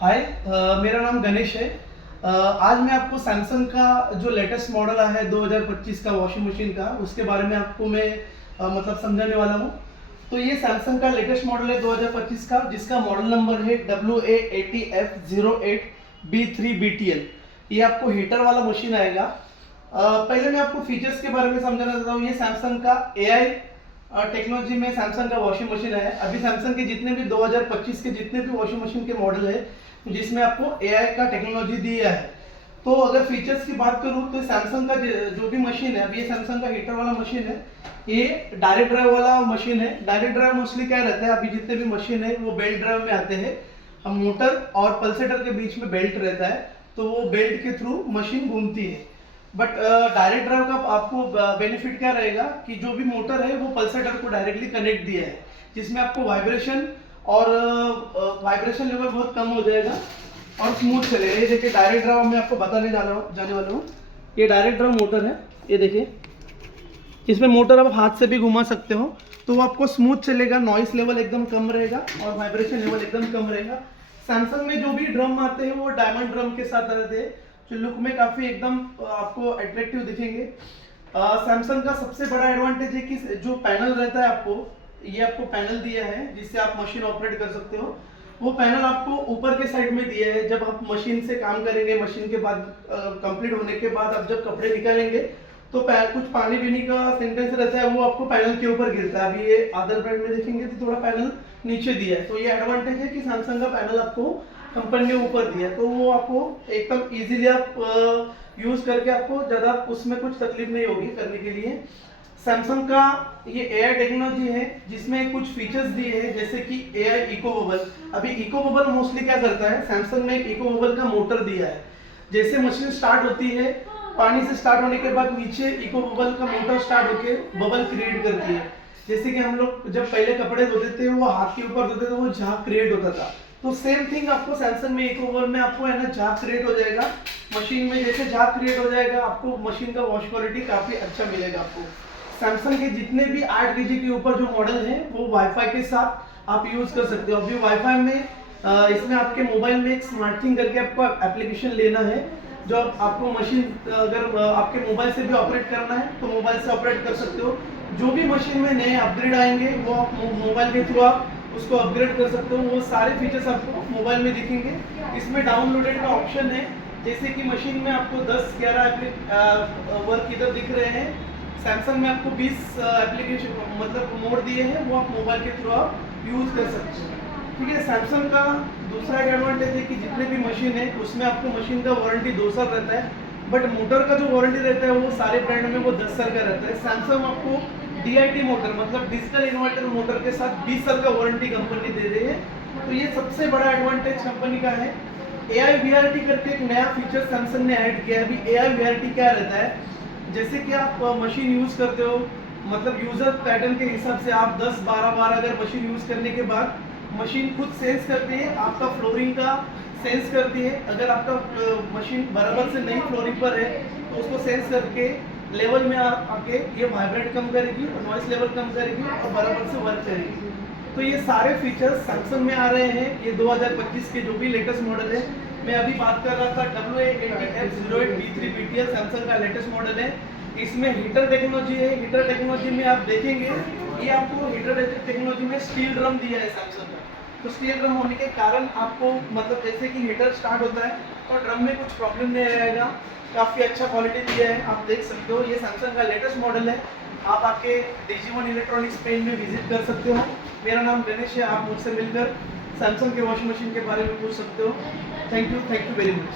हाय, मेरा नाम गणेश है। आज मैं आपको सैमसंग का जो लेटेस्ट मॉडल आया है 2025 का वॉशिंग मशीन का, उसके बारे में आपको मैं मतलब समझाने वाला हूँ। तो ये सैमसंग का लेटेस्ट मॉडल है 2025 का, जिसका मॉडल नंबर है WA80F08B3BTL। ये आपको हीटर वाला मशीन आएगा। पहले मैं आपको फीचर्स के बारे में समझाना चाहता हूँ। ये सैमसंग का AI टेक्नोलॉजी में सैमसंग का वॉशिंग मशीन है। अभी सैमसंग के जितने भी 2025 के जितने भी वॉशिंग मशीन के मॉडल है, जिसमें आपको AI का टेक्नोलॉजी दिया है। तो अगर फीचर्स की बात करूं तो सैमसंग का जो भी मशीन है, अभी ये सैमसंग का हीटर वाला मशीन है, ये डायरेक्ट ड्राइव वाला मशीन है। डायरेक्ट ड्राइव मोस्टली क्या रहता है, अभी जितने भी मशीन है वो बेल्ट ड्राइव में आते हैं। हम मोटर और पल्सेटर के बीच में बेल्ट रहता है, तो वो बेल्ट के थ्रू मशीन घूमती है। बट डायरेक्ट ड्राइव का आपको बेनिफिट क्या रहेगा कि जो भी मोटर है वो पल्सेटर को डायरेक्टली कनेक्ट दिया है, जिसमें आपको वाइब्रेशन और वाइब्रेशन लेवल बहुत कम हो जाएगा और स्मूथ चलेगा। ये देखिए डायरेक्ट ड्राइव मैं आपको बताने जाने वाला हूँ। ये डायरेक्ट ड्राइव मोटर है, ये देखिए। इसमें मोटर आप हाथ से भी घुमा सकते हो, तो वो आपको स्मूथ चलेगा, नॉइस लेवल एकदम कम रहेगा और वाइब्रेशन लेवल एकदम कम रहेगा। सैमसंग में जो भी ड्रम आते हैं वो डायमंड ड्रम के साथ आते हैं, जो लुक में काफ़ी एकदम आपको अट्रैक्टिव दिखेंगे। सैमसंग का सबसे बड़ा एडवांटेज है कि जो पैनल रहता है आपको, ये आपको पैनल दिया है जिससे आप मशीन ऑपरेट कर सकते हो। वो पैनल आपको ऊपर के साइड में दिया है। जब आप मशीन से काम करेंगे, मशीन के बाद कंप्लीट होने के बाद आप जब कपड़े निकालेंगे तो कुछ पानी पीने का सेंटेंस रहता है, वो आपको पैनल के ऊपर गिरता है। अभी ये अदर ब्रांड में देखेंगे तो थोड़ा पैनल नीचे दिया है, तो ये एडवांटेज है कि सैमसंग का पैनल आपको कंपनी ने ऊपर दिया है, तो वो आपको एकदम इजीली आप यूज करके आपको ज़्यादा उसमें कुछ तकलीफ नहीं होगी करने के लिए। सैमसंग का ये AI टेक्नोलॉजी है जिसमें कुछ फीचर्स दिए हैं, जैसे कि AI इको बबल। अभी इको बबल मोस्टली क्या करता है, सैमसंग ने एक इको बबल का मोटर दिया है। जैसे मशीन स्टार्ट होती है, पानी से स्टार्ट होने के बाद नीचे इको बबल का मोटर स्टार्ट होके बबल क्रिएट करती है। जैसे कि हम लोग जब पहले कपड़े धोते थे, वो हाथ के ऊपर धोते थे, वो झाग क्रिएट होता था। तो सेम थिंग आपको सैमसंग में इको बबल में आपको है ना झाग क्रिएट हो जाएगा मशीन में। जैसे झाग क्रिएट हो जाएगा, आपको मशीन का वॉश क्वालिटी काफी अच्छा मिलेगा आपको। सैमसंग के जितने भी 8 के ऊपर जो मॉडल है वो वाईफाई के साथ आप यूज कर सकते हो। अभी वाईफाई में इसमें आपके मोबाइल में एक स्मार्ट थिंग करके आपको एप्लीकेशन लेना है, जो आपको मशीन अगर आपके मोबाइल से भी ऑपरेट करना है तो मोबाइल से ऑपरेट कर सकते हो। जो भी मशीन में नए अपग्रेड आएंगे वो आप मोबाइल के थ्रू आप उसको अपग्रेड कर सकते हो। वो सारे फीचर्स आपको मोबाइल में दिखेंगे। इसमें डाउनलोडेड का ऑप्शन है, जैसे कि मशीन में आपको 10-11 वर्क इधर दिख रहे हैं, सैमसंग में आपको 20 एप्लीकेशन मतलब मोड दिए हैं, वो आप मोबाइल के थ्रू आप यूज कर सकते हो। ठीक है। सैमसंग का दूसरा एडवांटेज है कि जितने भी मशीन है उसमें आपको मशीन का वारंटी 2 साल रहता है, बट मोटर का जो वारंटी रहता है वो सारे ब्रांड में वो 10 साल का रहता है। सैमसंग आपको DIT मोटर मतलब डिजिटल इन्वर्टर मोटर के साथ 20 साल का वारंटी कंपनी दे रही है, तो ये सबसे बड़ा एडवांटेज कंपनी का है। AI VRT करके एक नया फीचर सैमसंग ने ऐड किया है। अभी AI VRT क्या रहता है, जैसे कि आप मशीन यूज करते हो, मतलब यूजर पैटर्न के हिसाब से आप 10-12 बार अगर मशीन यूज करने के बाद मशीन खुद सेंस करती है, आपका फ्लोरिंग का सेंस करती है। अगर आपका मशीन बराबर से नहीं फ्लोरिंग पर है तो उसको सेंस करके लेवल में आके ये वाइब्रेट कम करेगी और नॉइस लेवल कम करेगी और बराबर से वर्क करेगी। तो ये सारे फीचर्स सैमसंग में आ रहे हैं। ये 2025 के जो भी लेटेस्ट मॉडल है, मैं अभी बात कर रहा था WA80F08B3BTL सैमसंग का लेटेस्ट मॉडल है। इसमें हीटर टेक्नोलॉजी है। हीटर टेक्नोलॉजी में आप देखेंगे, ये आपको हीटर टेक्नोलॉजी में स्टील ड्रम दिया है सैमसंग का। तो स्टील ड्रम होने के कारण आपको मतलब जैसे कि हीटर स्टार्ट होता है तो ड्रम में कुछ प्रॉब्लम नहीं आएगा। काफ़ी अच्छा क्वालिटी दिया है, आप देख सकते हो। ये सैमसंग का लेटेस्ट मॉडल है। आप आके DG1 इलेक्ट्रॉनिक्स पेन में विजिट कर सकते हो। मेरा नाम गणेश है। आप मुझसे मिलकर सैमसंग के वॉशिंग मशीन के बारे में पूछ सकते हो। Thank you very much.